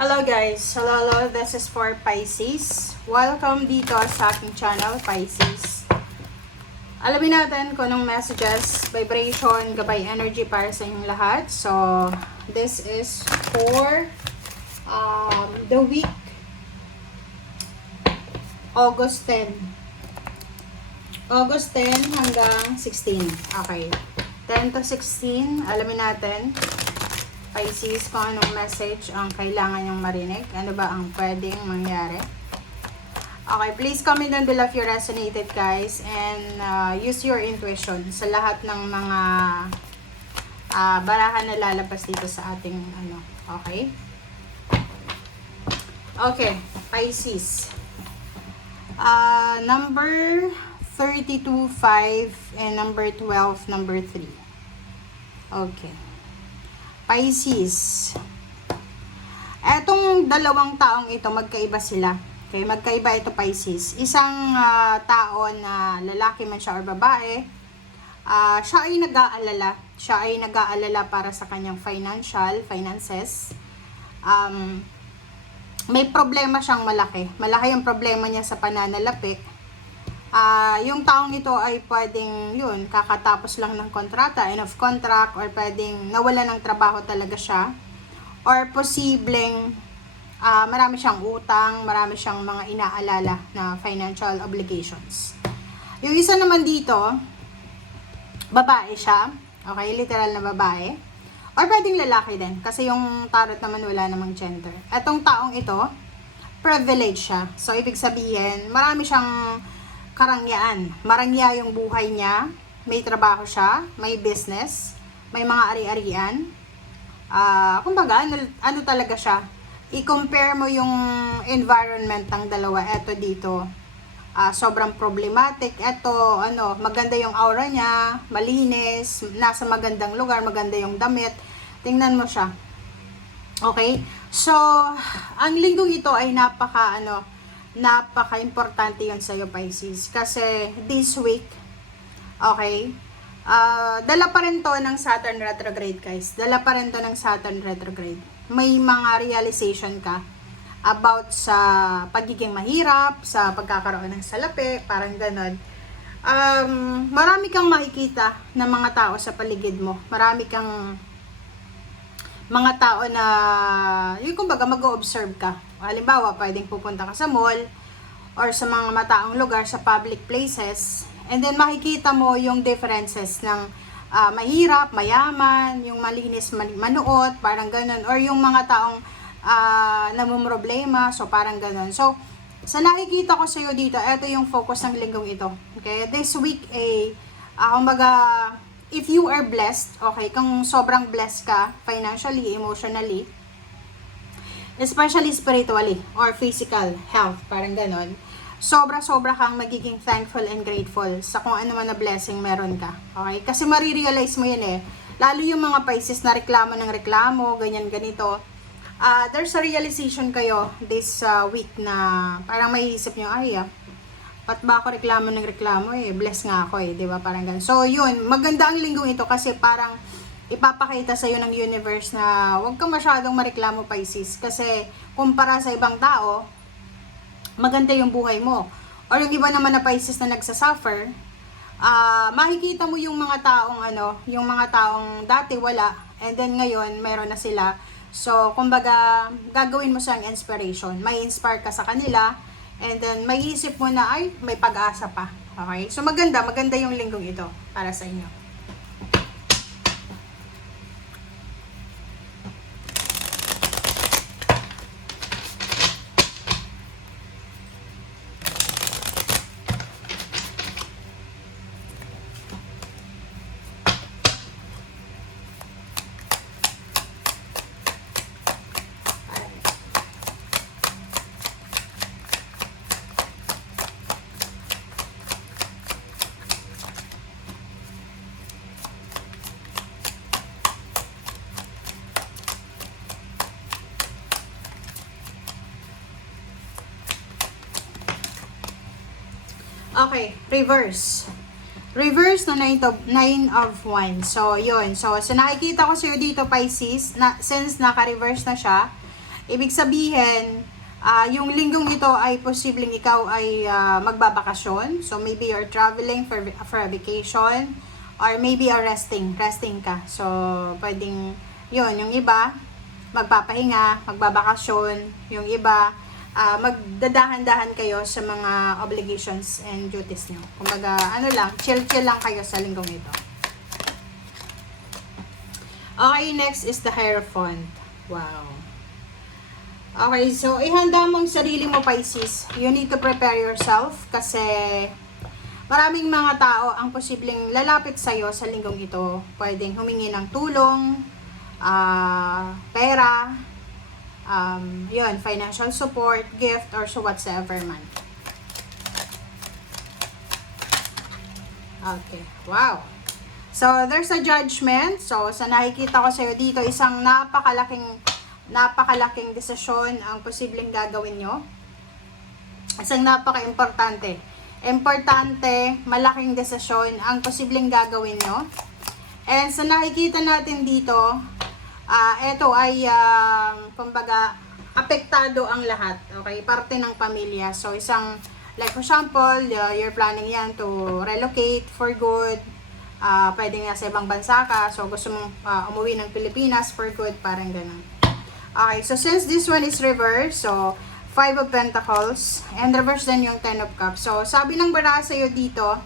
Hello guys! Hello, this is for Pisces. Welcome dito sa aking channel, Pisces. Alamin natin kung anong messages, vibration, gabay energy para sa inyong lahat. So, this is for the week August 10. August 10 hanggang 16. Okay. 10 to 16, alamin natin. Pisces, kung anong message ang kailangan nyong marinig. Ano ba ang pwedeng mangyari? Okay, please comment down below if you resonated, guys. And use your intuition sa lahat ng mga barahan na lalabas dito sa ating ano. Okay? Okay, Pisces. Number 32, 5, and number 12, number 3. Okay. Pisces. Etong dalawang taong ito, magkaiba sila. Okay, magkaiba ito, Pisces. Isang tao na lalaki man siya or babae, siya ay nag-aalala. Siya ay nag-aalala para sa kanyang finances. May problema siyang malaki. Malaki yung problema niya sa pananalapi. Yung taong ito ay pwedeng yun, kakatapos lang ng kontrata, end of contract, or pwedeng nawala ng trabaho talaga siya, or posibleng marami siyang utang, marami siyang mga inaalala na financial obligations. Yung isa naman dito, babae siya, okay, literal na babae, or pwedeng lalaki din, kasi yung tarot naman wala namang gender. Etong taong ito, privileged siya. So, ibig sabihin, marami siyang karangyaan. Marangya yung buhay niya. May trabaho siya. May business. May mga ari-arian. Kumbaga, ano talaga siya. I-compare mo yung environment ng dalawa. Eto dito. Sobrang problematic. Eto, maganda yung aura niya. Malinis. Nasa magandang lugar. Maganda yung damit. Tingnan mo siya. Okay? So, ang linggong ito ay napaka-importante yun sa'yo, Pisces. Kasi this week, okay, dala pa rin to ng Saturn retrograde, guys. Dala pa rin to ng Saturn retrograde. May mga realization ka about sa pagiging mahirap, sa pagkakaroon ng salapi, parang ganon. Marami kang makikita ng mga tao sa paligid mo. Marami kang mga tao na, yung kumbaga, mag-o-observe ka. Halimbawa, pwedeng pupunta ka sa mall or sa mga mataong lugar, sa public places, and then makikita mo yung differences ng mahirap, mayaman, yung malinis manuot, parang ganun, or yung mga taong namumroblema, so parang ganun. So, sa nakikita ko sa'yo dito, ito yung focus ng linggong ito. Okay, this week kumbaga, if you are blessed, okay, kung sobrang blessed ka, financially, emotionally, especially spiritually or physical health, parang ganon, sobra-sobra kang magiging thankful and grateful sa kung ano man na blessing meron ka. Okay? Kasi marirealize mo yan lalo yung mga Pisces na reklamo ng reklamo, ganyan ganito. There's a realization kayo this week na parang may isip nyo, ba't ba ako reklamo ng reklamo bless nga ako di ba, parang ganun. So yun, maganda ang linggong ito kasi parang ipapakita sa'yo ng universe na huwag kang masyadong mareklamo, Pisces, kasi kumpara sa ibang tao, maganda yung buhay mo. Or yung iba naman na Pisces na nagsasuffer, makikita mo yung mga taong yung mga taong dati wala, and then ngayon meron na sila. So kumbaga, gagawin mo siyang inspiration. May inspire ka sa kanila, and then may isip mo na may pag-asa pa. Okay? So maganda yung linggong ito para sa inyo. Okay, reverse. Reverse na 9 of Wands. So, yun. So, nakikita ko sa'yo dito, Pisces, since naka-reverse na siya, Ibig sabihin, yung linggong ito ay posibleng ikaw ay magbabakasyon. So, maybe you're traveling for a vacation or maybe resting ka. So, pwedeng yun, yung iba, magpapahinga, magbabakasyon, yung iba, magdadahan-dahan kayo sa mga obligations and duties nyo. Kumbaga, ano lang, chill-chill lang kayo sa linggong ito. Okay, next is the Hierophant. Wow. Okay, so ihanda mo ang sarili mo, Pisces. You need to prepare yourself kasi maraming mga tao ang posibleng lalapit sa'yo sa linggong ito. Pwedeng humingi ng tulong, pera, yun, financial support, gift, or so whatsoever man. Okay, wow. So, there's a Judgment. So, sa nakikita ko sa'yo dito, isang napakalaking desisyon ang posibleng gagawin nyo. Isang napaka-importante. Malaking desisyon ang posibleng gagawin nyo. And sa nakikita natin dito, ito ay, kumbaga, apektado ang lahat. Okay? Parte ng pamilya. So, isang, like for example, you're planning yan to relocate for good. Pwede nga sa ibang bansa ka. So, gusto mong umuwi ng Pilipinas for good. Parang ganun. Okay, so since this one is reverse, so 5 of Pentacles, and reverse din yung 10 of Cups. So, sabi ng baraha sa'yo dito,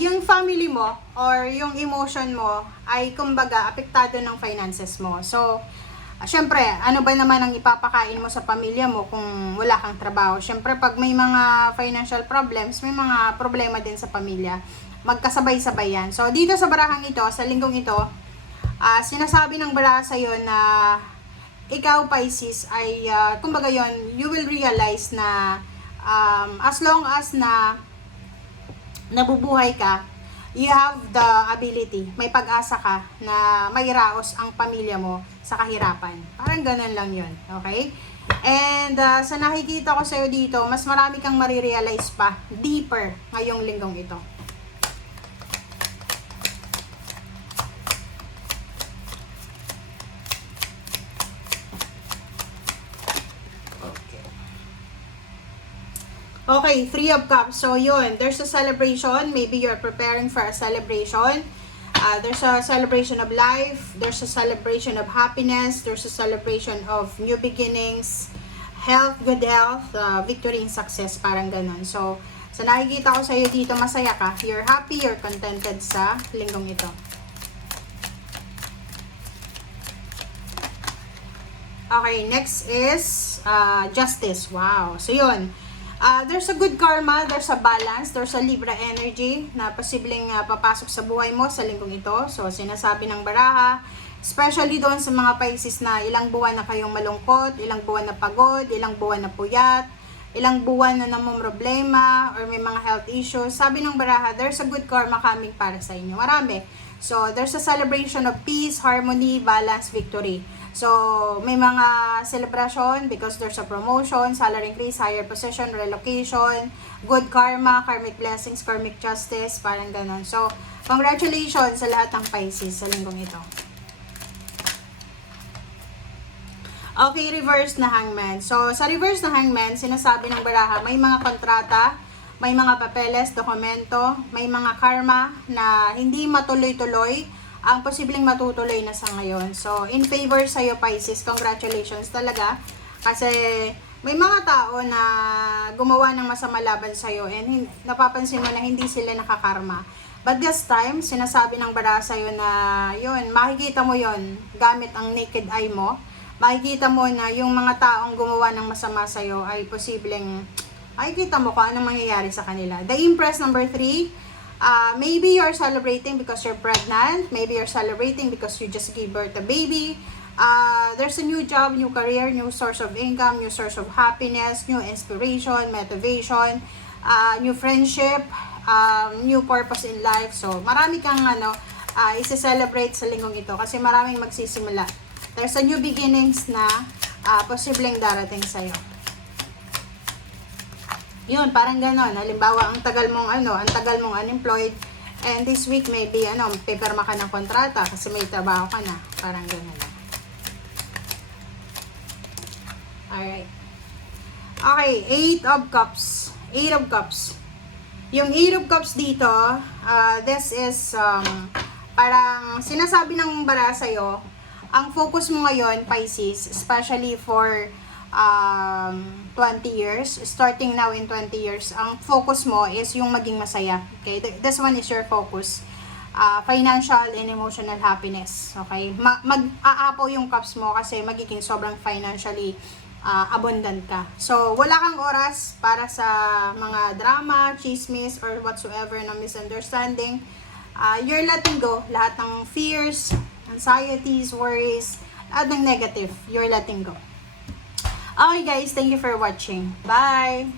yung family mo, or yung emotion mo, ay kumbaga, apektado ng finances mo. So, syempre, ano ba naman ang ipapakain mo sa pamilya mo kung wala kang trabaho? Syempre, pag may mga financial problems, may mga problema din sa pamilya. Magkasabay-sabay yan. So, dito sa barahang ito, sa linggong ito, sinasabi ng baraha sa'yo na ikaw, Pisces, ay kumbaga yon, you will realize na as long as na nabubuhay ka, you have the ability, may pag-asa ka na mairaos ang pamilya mo sa kahirapan. Parang ganun lang yun, okay? And sa nakikita ko sa'yo dito, mas marami kang marirealize pa, deeper ngayong linggong ito. Okay, 3 of Cups. So, yun. There's a celebration. Maybe you're preparing for a celebration. There's a celebration of life. There's a celebration of happiness. There's a celebration of new beginnings. Health, good health. Victory and success. Parang ganun. So, sa nakikita ko sa'yo dito, masaya ka. You're happy, you're contented sa linggong ito. Okay, next is Justice. Wow. So, yun. There's a good karma, there's a balance, there's a Libra energy na posibleng papasok sa buhay mo sa linggong ito. So, sinasabi ng baraha, especially doon sa mga Pisces na ilang buwan na kayong malungkot, ilang buwan na pagod, ilang buwan na puyat, ilang buwan na namang problema, or may mga health issues. Sabi ng baraha, there's a good karma coming para sa inyo. Marami. So, there's a celebration of peace, harmony, balance, victory. So, may mga celebration because there's a promotion, salary increase, higher position, relocation, good karma, karmic blessings, karmic justice, parang ganun. So, congratulations sa lahat ng Pisces sa linggong ito. Okay, reverse na Hangman. So, sa reverse na Hangman, sinasabi ng baraha, may mga kontrata, may mga papeles, dokumento, may mga karma na hindi matuloy-tuloy, ang posibleng matutuloy na sa ngayon. So, in favor sa'yo, Pisces, congratulations talaga. Kasi, may mga tao na gumawa ng masama laban sa'yo and napapansin mo na hindi sila nakakarma. But this time, sinasabi ng baraha sa'yo na, yun, makikita mo yun gamit ang naked eye mo. Makikita mo na yung mga taong gumawa ng masama sa'yo ay posibleng, makikita mo kung anong mangyayari sa kanila. The Empress number 3, maybe you're celebrating because you're pregnant. Maybe you're celebrating because you just gave birth to a baby. There's a new job, new career, new source of income, new source of happiness, new inspiration, motivation, new friendship, new purpose in life. So, marami kang isi-celebrate sa linggong ito kasi maraming magsisimula. There's a new beginnings na posibleng darating sa'yo. Yun, parang gano'n. Halimbawa, ang tagal mong unemployed, and this week maybe, pipirma ka ng kontrata kasi may trabaho ka na. Parang gano'n. Alright. Okay, 8 of Cups. Yung 8 of Cups dito, this is, parang sinasabi ng bara sa'yo, ang focus mo ngayon, Pisces, especially for 20 years, starting now in 20 years, ang focus mo is yung maging masaya. Okay, this one is your focus. Financial and emotional happiness. Okay, mag-aapaw yung cups mo kasi magiging sobrang financially abundant ka. So, wala kang oras para sa mga drama, chismis, or whatsoever na misunderstanding. You're letting go lahat ng fears, anxieties, worries, lahat ng negative, you're letting go. Okay guys, thank you for watching. Bye!